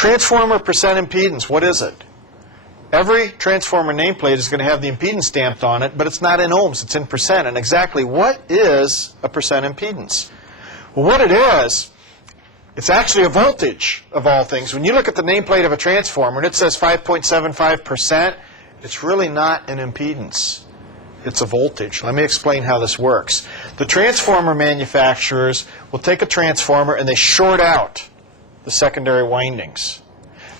Transformer percent impedance, what is it? Every transformer nameplate is going to have the impedance stamped on it, but it's not in ohms, it's in percent. And exactly what is a percent impedance? Well, what it is, it's actually a voltage of all things. When you look at the nameplate of a transformer and it says 5.75%, it's really not an impedance. It's a voltage. Let me explain how this works. The transformer manufacturers will take a transformer and they short out the secondary windings.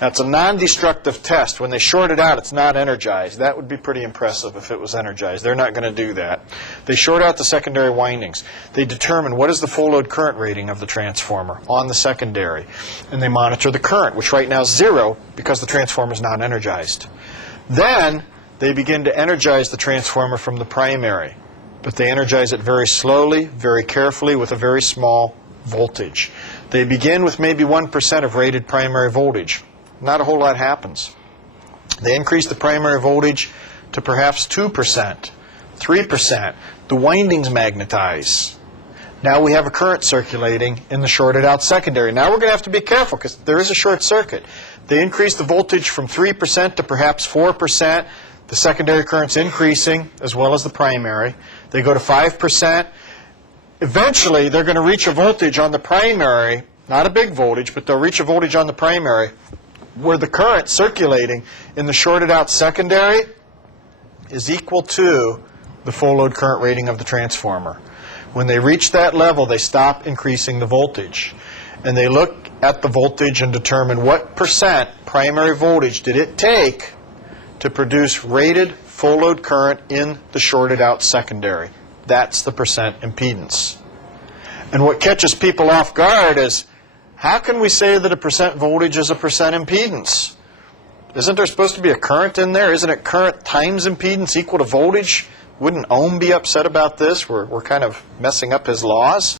Now, it's a non-destructive test. When they short it out, it's not energized. That would be pretty impressive if it was energized. They're not going to do that. They short out the secondary windings. They determine what is the full load current rating of the transformer on the secondary. And they monitor the current, which right now is 0 because the transformer is not energized. Then they begin to energize the transformer from the primary. But they energize it very slowly, very carefully, with a very small voltage. They begin with maybe 1% of rated primary voltage. Not a whole lot happens. They increase the primary voltage to perhaps 2%, 3%. The windings magnetize. Now we have a current circulating in the shorted out secondary. Now we're going to have to be careful because there is a short circuit. They increase the voltage from 3% to perhaps 4%. The secondary current's increasing as well as the primary. They go to 5%. Eventually they're going to reach a voltage on the primary, not a big voltage, but they'll reach a voltage on the primary where the current circulating in the shorted out secondary is equal to the full load current rating of the transformer. When they reach that level, they stop increasing the voltage. And they look at the voltage and determine what percent primary voltage did it take to produce rated full load current in the shorted out secondary. That's the percent impedance. And what catches people off guard is, how can we say that a percent voltage is a percent impedance? Isn't there supposed to be a current in there? Isn't it current times impedance equal to voltage? Wouldn't Ohm be upset about this? We're kind of messing up his laws.